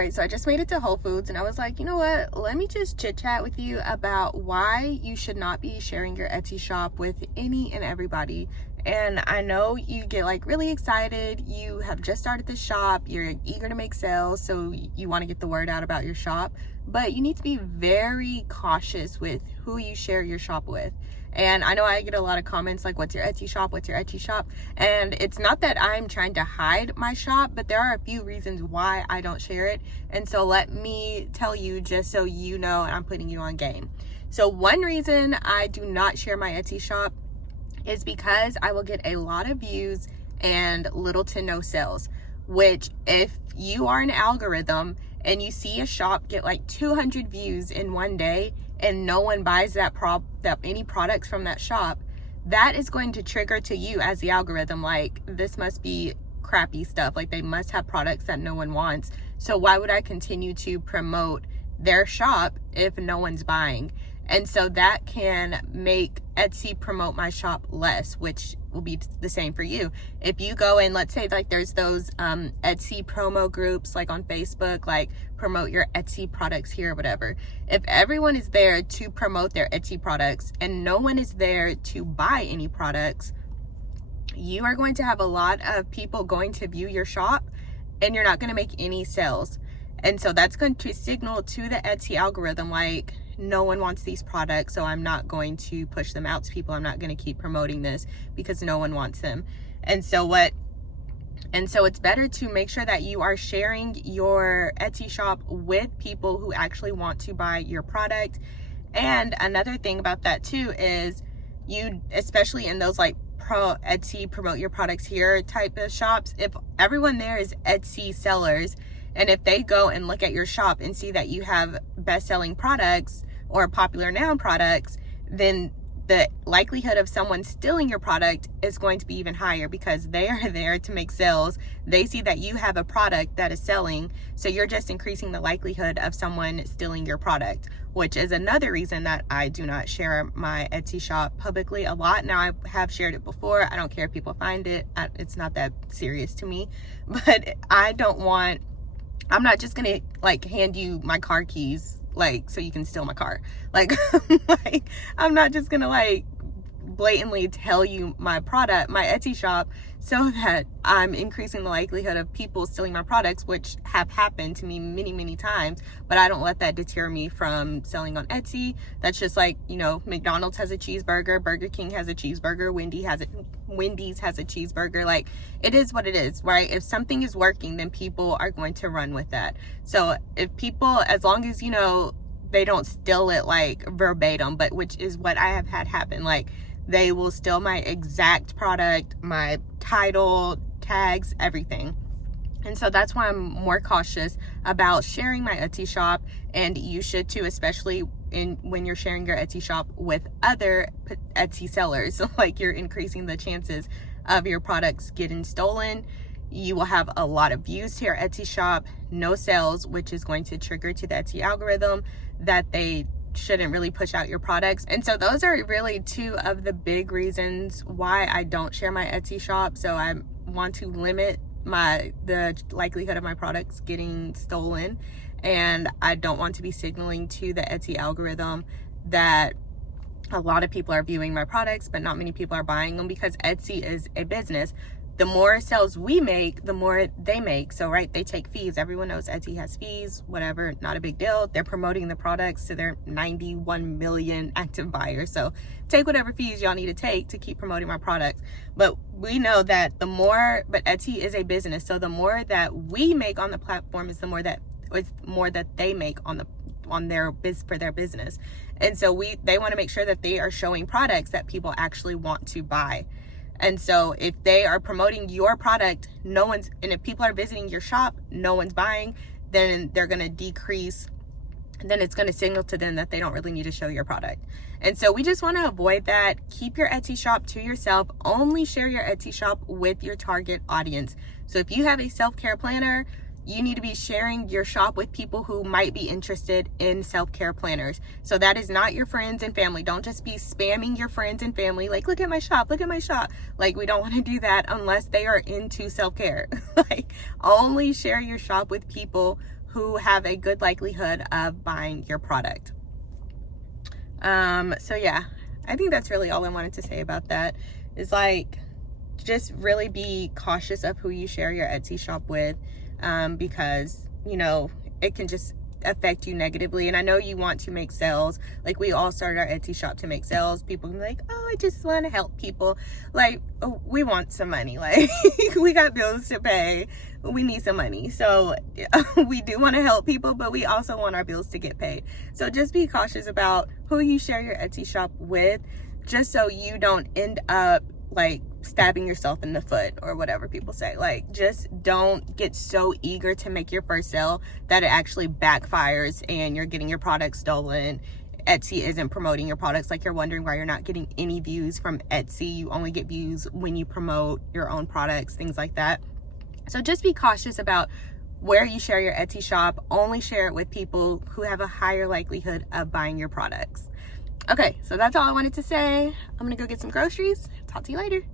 right, so I just made it to Whole Foods and I was like, you know what? Let me just chit chat with you about why you should not be sharing your Etsy shop with any and everybody. And I know you get like really excited. You have just started the shop. You're eager to make sales, so you want to get the word out about your shop. But you need to be very cautious with who you share your shop with. And I know I get a lot of comments like, what's your Etsy shop? What's your Etsy shop? And it's not that I'm trying to hide my shop, but there are a few reasons why I don't share it. And so let me tell you, just so you know, I'm putting you on game. So one reason I do not share my Etsy shop is because I will get a lot of views and little to no sales, which if you are an algorithm and you see a shop get like 200 views in one day and no one buys any products from that shop, that is going to trigger to you as the algorithm, like, this must be crappy stuff. Like, they must have products that no one wants. So why would I continue to promote their shop if no one's buying? And so that can make Etsy promote my shop less, which will be the same for you. If you go and let's say like there's those Etsy promo groups like on Facebook, like promote your Etsy products here or whatever. If everyone is there to promote their Etsy products and no one is there to buy any products, you are going to have a lot of people going to view your shop and you're not going to make any sales. And so that's going to signal to the Etsy algorithm like, no one wants these products, so I'm not going to push them out to people. I'm not going to keep promoting this because no one wants them. And so it's better to make sure that you are sharing your Etsy shop with people who actually want to buy your product. And another thing about that too is you, especially in those like pro Etsy promote your products here type of shops, if everyone there is Etsy sellers, and if they go and look at your shop and see that you have best-selling products or popular noun products, then the likelihood of someone stealing your product is going to be even higher because they are there to make sales. They see that you have a product that is selling, so you're just increasing the likelihood of someone stealing your product, which is another reason that I do not share my Etsy shop publicly a lot. Now, I have shared it before. I don't care if people find it. It's not that serious to me, but I'm not just gonna like hand you my car keys like so you can steal my car. Like, I'm not just gonna like blatantly tell you my product, my Etsy shop, so that I'm increasing the likelihood of people stealing my products, which have happened to me many, many times. But I don't let that deter me from selling on Etsy. That's just like, you know, McDonald's has a cheeseburger, Burger King has a cheeseburger, Wendy's has a cheeseburger. Like, it is what it is, right? If something is working, then people are going to run with that. So if people, as long as, you know, they don't steal it like verbatim, but which is what I have had happen, like they will steal my exact product, my title, tags, everything. And so that's why I'm more cautious about sharing my Etsy shop, and you should too, especially when you're sharing your Etsy shop with other Etsy sellers. Like, you're increasing the chances of your products getting stolen. You will have a lot of views to your Etsy shop, no sales, which is going to trigger to the Etsy algorithm that they shouldn't really push out your products. And so those are really two of the big reasons why I don't share my Etsy shop. So I want to limit the likelihood of my products getting stolen, and I don't want to be signaling to the Etsy algorithm that a lot of people are viewing my products but not many people are buying them, because Etsy is a business. The more sales we make, the more they make. So, right, they take fees. Everyone knows Etsy has fees, whatever, not a big deal. They're promoting the products to their 91 million active buyers. So take whatever fees y'all need to take to keep promoting my products. But we know that but Etsy is a business. So the more that we make on the platform is the more that they make for their business. And so they want to make sure that they are showing products that people actually want to buy. And so if they are promoting your product, and if people are visiting your shop, no one's buying, then they're going to decrease. Then it's going to signal to them that they don't really need to show your product. And so we just want to avoid that. Keep your Etsy shop to yourself. Only share your Etsy shop with your target audience. So if you have a self-care planner, you need to be sharing your shop with people who might be interested in self-care planners. So that is not your friends and family. Don't just be spamming your friends and family like, look at my shop, look at my shop. Like, we don't want to do that unless they are into self-care. Like, only share your shop with people who have a good likelihood of buying your product. So yeah, I think that's really all I wanted to say about that, is like, just really be cautious of who you share your Etsy shop with, because, you know, it can just affect you negatively. And I know you want to make sales. Like, we all started our Etsy shop to make sales. People can be like, oh, I just want to help people. Like, oh, we want some money. Like, we got bills to pay. We need some money. So we do want to help people, but we also want our bills to get paid. So just be cautious about who you share your Etsy shop with, just so you don't end up like stabbing yourself in the foot, or whatever people say. Like, just don't get so eager to make your first sale that it actually backfires and you're getting your product stolen. Etsy isn't promoting your products. Like, you're wondering why you're not getting any views from Etsy. You only get views when you promote your own products, things like that. So just be cautious about where you share your Etsy shop. Only share it with people who have a higher likelihood of buying your products. Okay, so that's all I wanted to say. I'm gonna go get some groceries. Talk to you later.